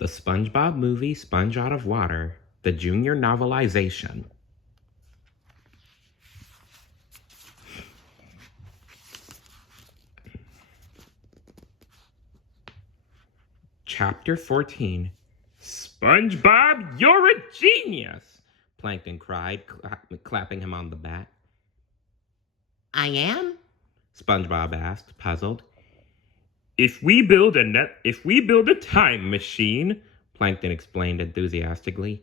The SpongeBob movie Sponge Out of Water, the junior novelization. Chapter 14. SpongeBob, you're a genius! Plankton cried, clapping him on the back. I am? SpongeBob asked, puzzled. If we build a time machine, Plankton explained enthusiastically,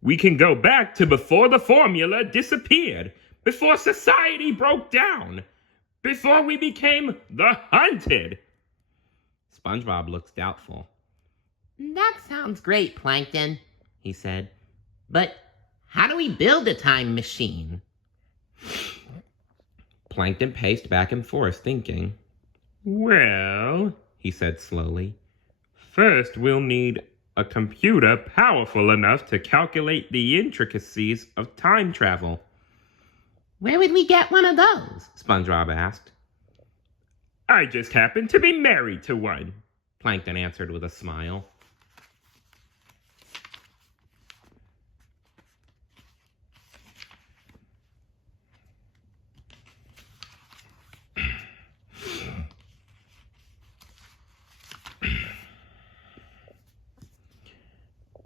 we can go back to before the formula disappeared, before society broke down, before we became the hunted. SpongeBob looked doubtful. That sounds great, Plankton, he said. But how do we build a time machine? Plankton paced back and forth, thinking. Well, he said slowly, first we'll need a computer powerful enough to calculate the intricacies of time travel. Where would we get one of those? SpongeBob asked. I just happen to be married to one, Plankton answered with a smile.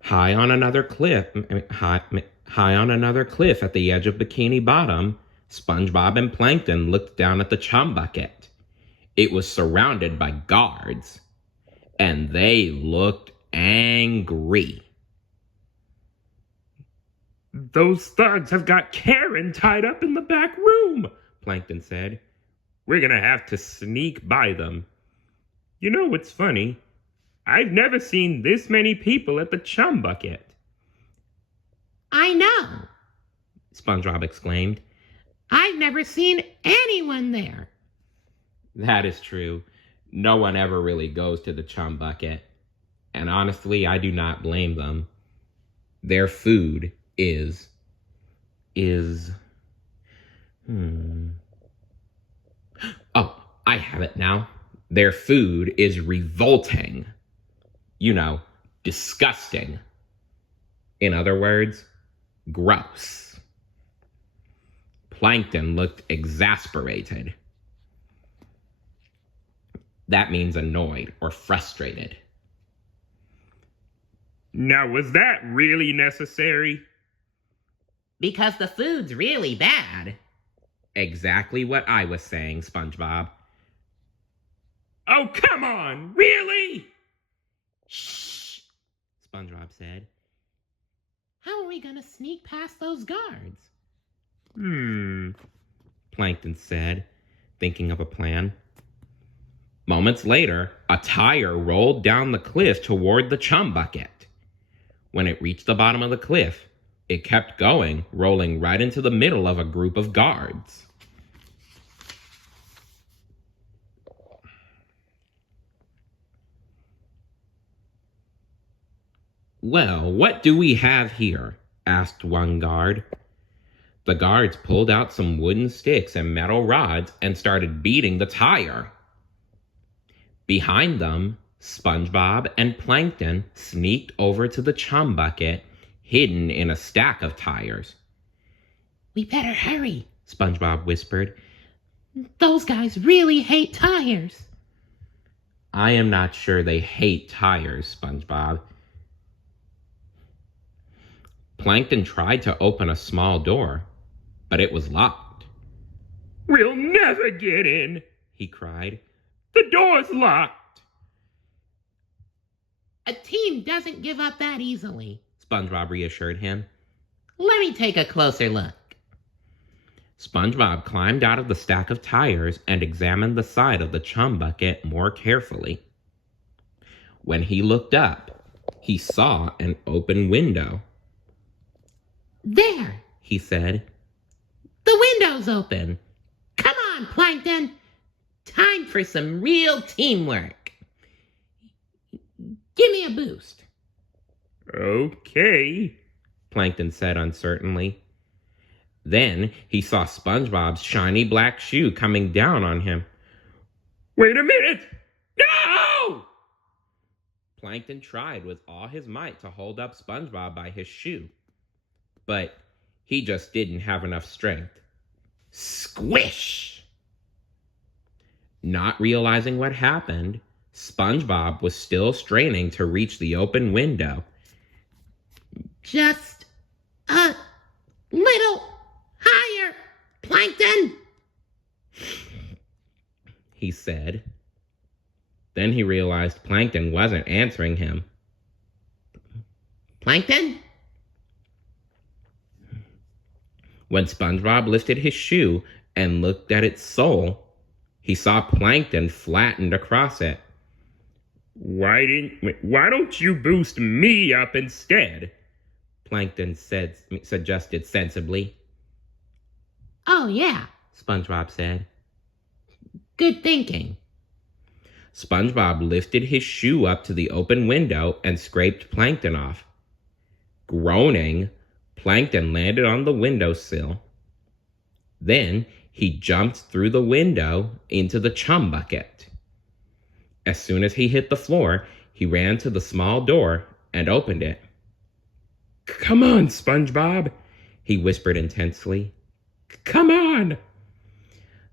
High on another cliff at the edge of Bikini Bottom, SpongeBob and Plankton looked down at the chum bucket. It was surrounded by guards, and they looked angry. Those thugs have got Karen tied up in the back room, Plankton said. We're gonna have to sneak by them. You know what's funny? I've never seen this many people at the chum bucket. I know, SpongeBob exclaimed. I've never seen anyone there. That is true. No one ever really goes to the chum bucket. And honestly, I do not blame them. Their food is... Oh, I have it now. Their food is revolting. You know, disgusting. In other words, gross. Plankton looked exasperated. That means annoyed or frustrated. Now, was that really necessary? Because the food's really bad. Exactly what I was saying, SpongeBob. Oh, come on! Really? Shh, SpongeBob said. How are we gonna sneak past those guards? Plankton said, thinking of a plan. Moments later, a tire rolled down the cliff toward the chum bucket. When it reached the bottom of the cliff, it kept going, rolling right into the middle of a group of guards. Well, what do we have here? Asked one guard. The guards pulled out some wooden sticks and metal rods and started beating the tire. Behind them, SpongeBob and Plankton sneaked over to the chum bucket, hidden in a stack of tires. We better hurry, SpongeBob whispered. Those guys really hate tires. I am not sure they hate tires, SpongeBob. Plankton tried to open a small door, but it was locked. We'll never get in, he cried. The door's locked. A team doesn't give up that easily, SpongeBob reassured him. Let me take a closer look. SpongeBob climbed out of the stack of tires and examined the side of the chum bucket more carefully. When he looked up, he saw an open window. There, he said. The window's open. Come on, Plankton. Time for some real teamwork. Give me a boost. Okay, Plankton said uncertainly. Then he saw SpongeBob's shiny black shoe coming down on him. Wait a minute! No! Plankton tried with all his might to hold up SpongeBob by his shoe, but he just didn't have enough strength. Squish! Not realizing what happened, SpongeBob was still straining to reach the open window. Just a little higher, Plankton, he said. Then he realized Plankton wasn't answering him. Plankton? When SpongeBob lifted his shoe and looked at its sole, he saw Plankton flattened across it. Why don't you boost me up instead? Plankton suggested sensibly. Oh, yeah, SpongeBob said. good thinking. SpongeBob lifted his shoe up to the open window and scraped Plankton off. Groaning, Plankton landed on the windowsill. Then he jumped through the window into the Chum bucket. As soon as he hit the floor, he ran to the small door and opened it. Come on, SpongeBob, he whispered intensely. Come on!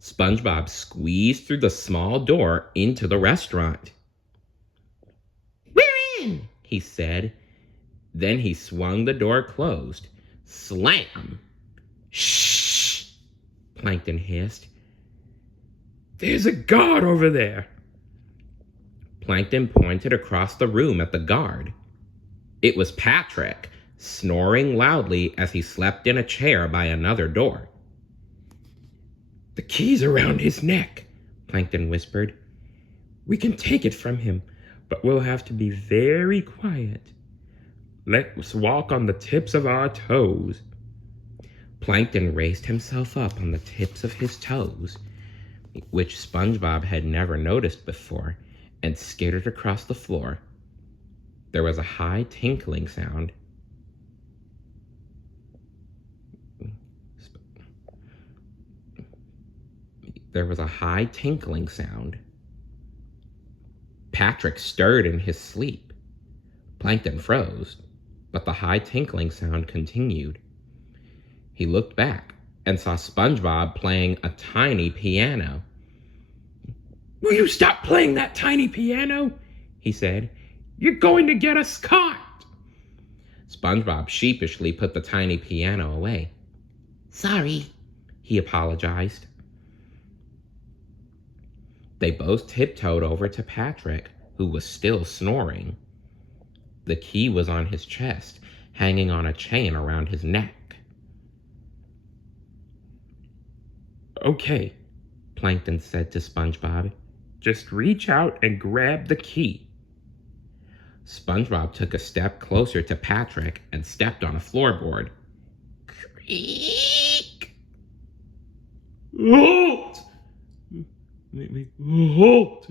SpongeBob squeezed through the small door into the restaurant. We're in, he said. Then he swung the door closed. Slam! Shh! Plankton hissed. There's a guard over there. Plankton pointed across the room at the guard. It was Patrick, snoring loudly as he slept in a chair by another door. The key's around his neck, Plankton whispered. We can take it from him, but we'll have to be very quiet. Let's walk on the tips of our toes. Plankton raised himself up on the tips of his toes, which SpongeBob had never noticed before, and skittered across the floor. There was a high tinkling sound. Patrick stirred in his sleep. Plankton froze, but the high tinkling sound continued. He looked back and saw SpongeBob playing a tiny piano. Will you stop playing that tiny piano? He said. You're going to get us caught. SpongeBob sheepishly put the tiny piano away. Sorry, he apologized. They both tiptoed over to Patrick, who was still snoring. The key was on his chest, hanging on a chain around his neck. Okay, Plankton said to SpongeBob. Just reach out and grab the key. SpongeBob took a step closer to Patrick and stepped on a floorboard. creak. Halt! Halt!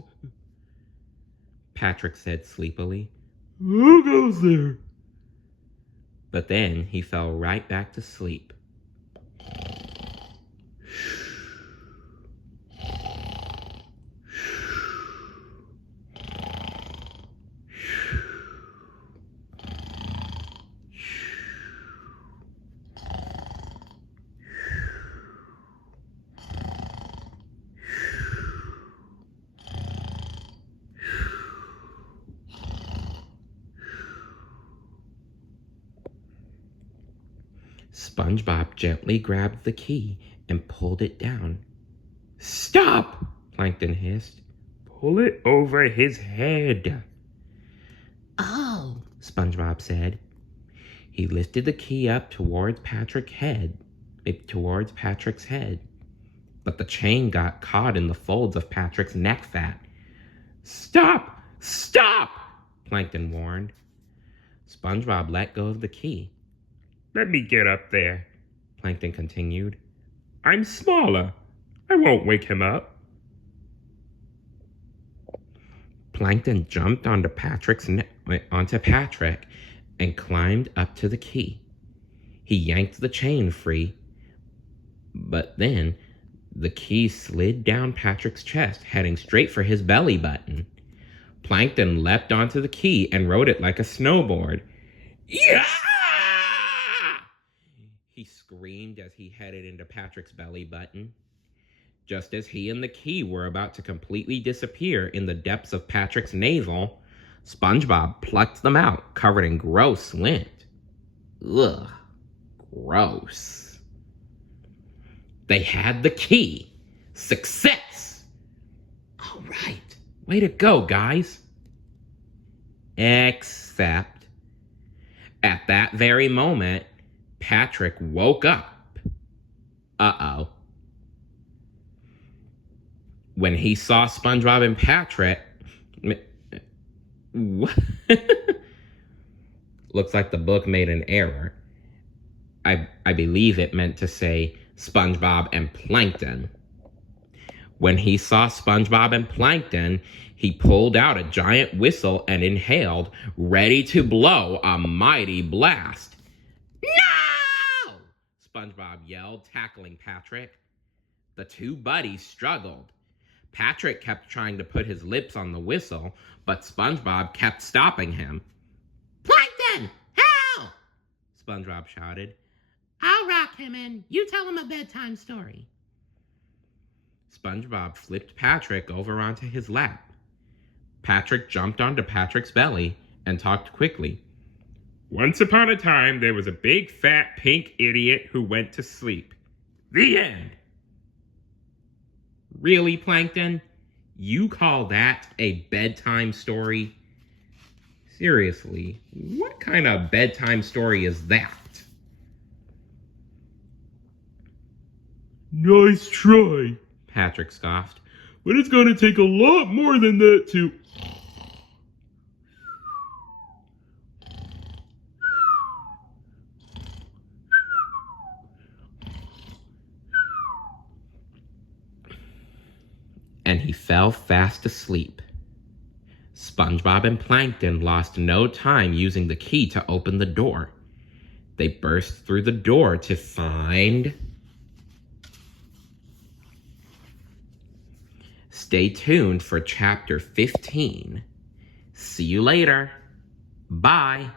Patrick said sleepily. Who goes there? But then he fell right back to sleep. SpongeBob gently grabbed the key and pulled it down. Stop! Plankton hissed. Pull it over his head. Oh, SpongeBob said. He lifted the key up towards Patrick's head, but the chain got caught in the folds of Patrick's neck fat. Stop! Stop! Plankton warned. SpongeBob let go of the key. Let me get up there, Plankton continued. I'm smaller. I won't wake him up. Plankton jumped onto Patrick and climbed up to the key. He yanked the chain free, but then the key slid down Patrick's chest, heading straight for his belly button. Plankton leapt onto the key and rode it like a snowboard. Yeah! He screamed as he headed into Patrick's belly button. Just as he and the key were about to completely disappear in the depths of Patrick's navel, SpongeBob plucked them out, covered in gross lint. Ugh, gross. They had the key. Success! All right, way to go, guys. Except, at that very moment, Patrick woke up. Uh-oh. When he saw SpongeBob and Patrick... What? Looks like the book made an error. I believe it meant to say SpongeBob and Plankton. When he saw SpongeBob and Plankton, he pulled out a giant whistle and inhaled, ready to blow a mighty blast. No! SpongeBob yelled, tackling Patrick. The two buddies struggled. Patrick kept trying to put his lips on the whistle, but SpongeBob kept stopping him. Plankton! Help! SpongeBob shouted. I'll rock him in. You tell him a bedtime story. SpongeBob flipped Patrick over onto his lap. Patrick jumped onto Patrick's belly and talked quickly. Once upon a time, there was a big, fat, pink idiot who went to sleep. The end. Really, Plankton? You call that a bedtime story? Seriously, what kind of bedtime story is that? Nice try, Patrick scoffed. But it's going to take a lot more than that to... And he fell fast asleep. SpongeBob and Plankton lost no time using the key to open the door. They burst through the door to find... Stay tuned for Chapter 15. See you later. Bye.